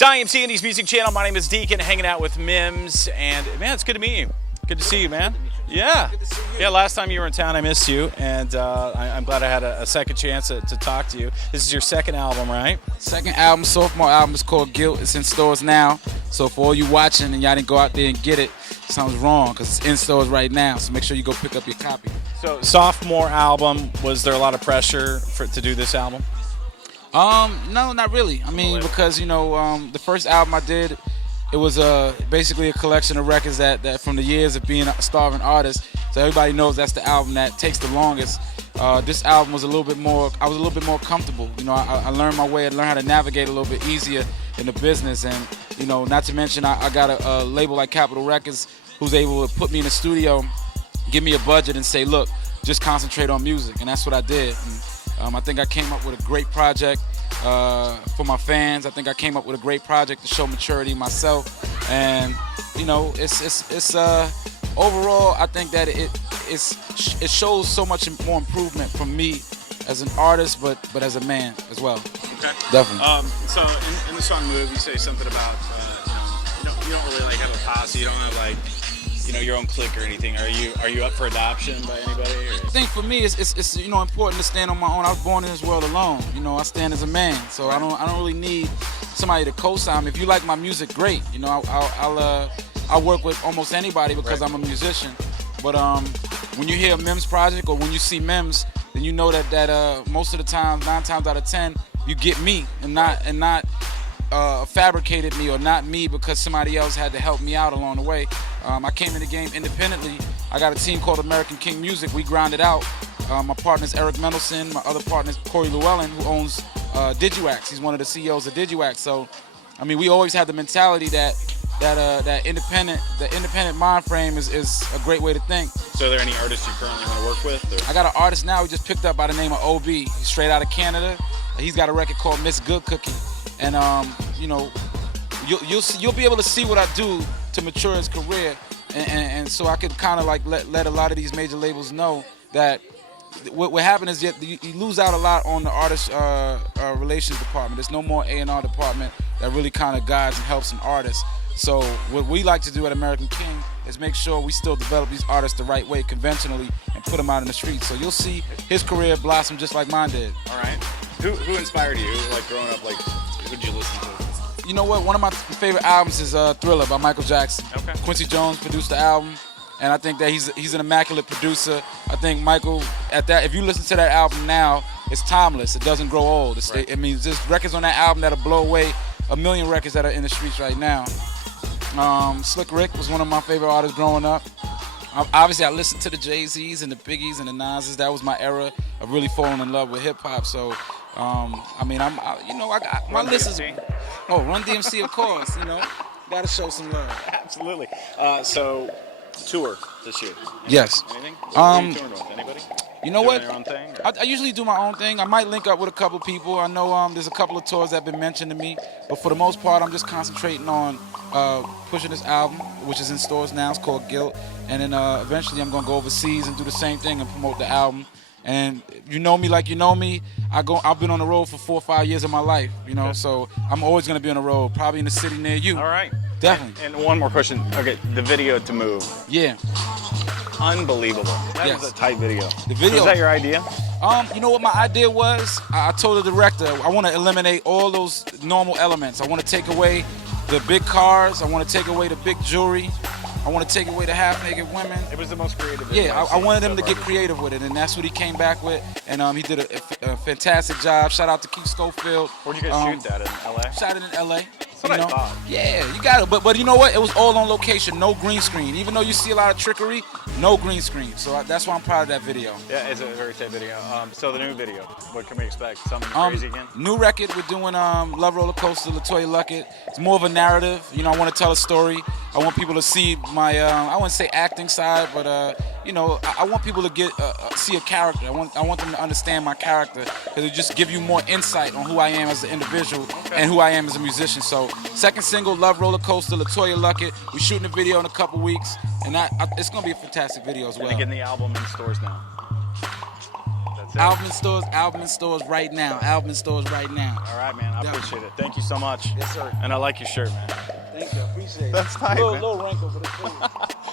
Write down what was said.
It's IMC Indie's music channel. My name is Deacon, hanging out with MIMS, and man, it's good to meet you. Good to see you, man. Yeah. Yeah, last time you were in town, I missed you, and I'm glad I had a second chance to talk to you. This is your second album, right? Second album, sophomore album, is called Guilt. It's in stores now. So for all you watching and y'all didn't go out there and get it, something's wrong because it's in stores right now. So make sure you go pick up your copy. So sophomore album, was there a lot of pressure to do this album? No, not really. I mean, because, you know, the first album I did, it was basically a collection of records that from the years of being a starving artist. So everybody knows that's the album that takes the longest. This album was a little bit more, I was a little bit more comfortable. You know, I learned my way, I learned how to navigate a little bit easier in the business. And, you know, not to mention I got a label like Capitol Records who's able to put me in the studio, give me a budget and say, look, just concentrate on music. And that's what I did. And, I think I came up with a great project for my fans. I think I came up with a great project to show maturity myself. And, you know, it's overall, I think that it shows so much more improvement from me as an artist, but as a man as well. Okay. Definitely. So in the song "Move," you say something about you don't really like have a posse. You don't have like your own clique or anything. Are you up for adoption by anybody? Or? I think for me, it's important to stand on my own. I was born in this world alone. You know, I stand as a man, so I don't really need somebody to co-sign me. If you like my music, great. You know, I'll work with almost anybody because I'm a musician. But when you hear a MIMS project or when you see MIMS, then you know that most of the time, 9 times out of 10, you get me and not fabricated me or not me because somebody else had to help me out along the way. I came in the game independently. I got a team called American King Music. We grind it out. My partner's Eric Mendelson. My other partner's Corey Llewellyn, who owns DigiWax. He's one of the CEOs of DigiWax. So, I mean, we always had the mentality that independent mind frame is a great way to think. So are there any artists you currently want to work with? Or? I got an artist now we just picked up by the name of OB. He's straight out of Canada. He's got a record called Miss Good Cookie. And you'll be able to see what I do to mature his career, and so I could kind of like let a lot of these major labels know that what happened is you lose out a lot on the artist relations department. There's no more A&R department that really kind of guides and helps an artist. So what we like to do at American King is make sure we still develop these artists the right way, conventionally, and put them out in the streets. So you'll see his career blossom just like mine did. All right. Who inspired you? Like growing up, like who did you listen to? You know what? One of my favorite albums is Thriller by Michael Jackson. Okay. Quincy Jones produced the album, and I think that he's an immaculate producer. I think Michael, if you listen to that album now, it's timeless. It doesn't grow old. Right. I mean, there's records on that album that'll blow away 1 million records that are in the streets right now. Slick Rick was one of my favorite artists growing up. Obviously, I listened to the Jay-Z's and the Biggies and the Nas's. That was my era of really falling in love with hip-hop. So, I mean, I got my list is... Oh, Run DMC, of course. You know, gotta show some love. Absolutely. So, tour this year. Yes. Anything? What are you touring with? Anybody? You know what? Your own thing, I usually do my own thing. I might link up with a couple people. I know there's a couple of tours that have been mentioned to me, but for the most part, I'm just concentrating on pushing this album, which is in stores now. It's called Guilt, and then eventually I'm gonna go overseas and do the same thing and promote the album. And you know me like you know me. I've been on the road for 4 or 5 years of my life, you know. So I'm always gonna be on the road, probably in the city near you. All right. Definitely. And one more question. Okay, the video to Move. Yeah. Unbelievable. That was a tight video. The video. So is that your idea? You know what my idea was? I told the director I want to eliminate all those normal elements. I want to take away the big cars. I want to take away the big jewelry. I want to take away the half-naked women. It was the most creative video. Yeah, I wanted him to get creative with it, and that's what he came back with. And he did a fantastic job. Shout out to Keith Schofield. Where'd you guys shoot that, in LA? Shot it in LA. That's what I thought. Yeah, you got it. But you know what? It was all on location, no green screen. Even though you see a lot of trickery, no green screen. So that's why I'm proud of that video. Yeah, it's a very tight video. So the new video, what can we expect? Something crazy again? New record, we're doing Love Roller Coaster, LaToya Luckett. It's more of a narrative. You know, I want to tell a story. I want people to see my, I wouldn't say acting side, but you know, I want people to see a character. I want them to understand my character, because it just give you more insight on who I am as an individual and who I am as a musician. So, second single, Love Roller Coaster, LaToya Luckett. We're shooting a video in a couple weeks, and it's gonna be a fantastic video as well. And getting the album in stores now. That's Album in stores right now. Album in stores right now. All right, man. I appreciate it. Thank you so much. Yes, sir. And I like your shirt, man. Thank you. I appreciate it. That's tight, man. Little wrinkle, but it's cool.